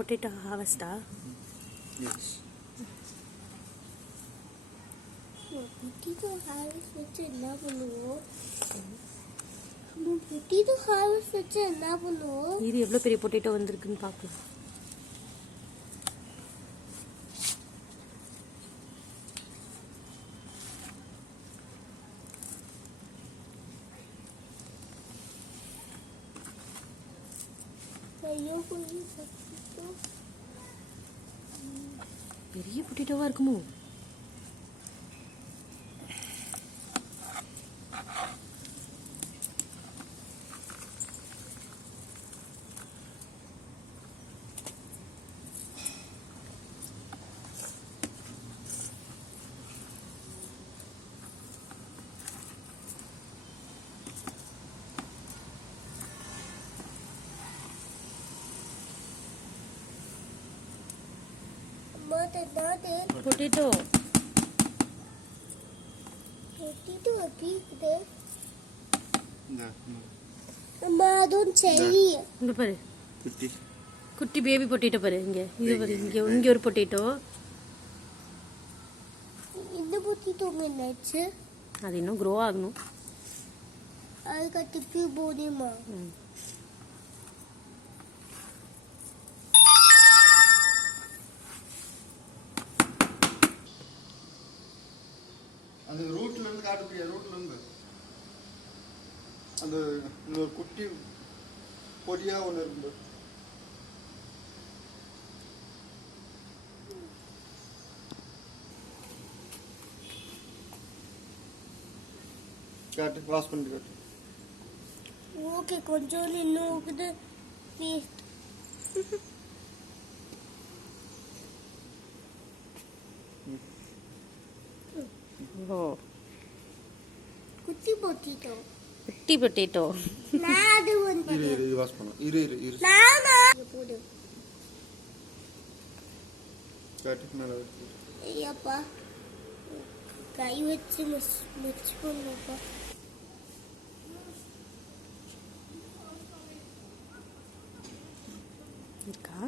potato harvest. Yes. Potato harvest வச்சு என்ன பண்ணுவோம்? potato harvest வச்சு என்ன பண்ணுவோம்? இது எவ்வளவு பெரிய பொட்டேட்டோ வந்திருக்குன்னு பார்க்கலாம். பெரிய பொட்டேட்டோவா இருக்குமோ? Potato. Potato a big there. No. அம்மா அதுவும் சரி. இங்க பாரு. குட்டி பேபி பொட்டேட்டோ பாரு இங்க. இது பாரு இங்க ஒரு பொட்டேட்டோ. இந்த பொட்டேட்டோ என்னாச்சு? அது இன்னும் grow ஆகணும். அது கட்டிக்கு போடுமா? அந்த ரூட்ல இருந்து காட்டுறியா? ரூட்ல இருந்து அந்த ஒரு குட்டி பொடியா ஒன்று இருக்கு. காட்டு, வாஷ் பண்ணிட்டு காட்டு. ஓகே, கொஞ்சம் இன்னும் இருக்குது பேஸ்ட். ஓ, குட்டி பொட்டேட்டோ. குட்டி பொட்டேட்டோ. நான் அது வந்து இரு வாஷ் பண்ணு. இரு நானா போடு. காட்டு மேல வச்சு. ஐயப்பா, கை வச்சு மிக்ஸ் பண்ணுப்பா. இருக்கா?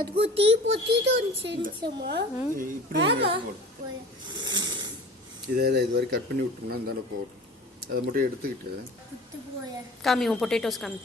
அது குட்டி பொட்டேட்டோ செஞ்சமா? இப்படி போடு. இதே இது வரை கட் பண்ணி விட்டோம்னா இருந்தாலும் போடும். அதை மட்டும் எடுத்துக்கிட்டு காமி உன் பொட்டேட்டோஸ் காமி.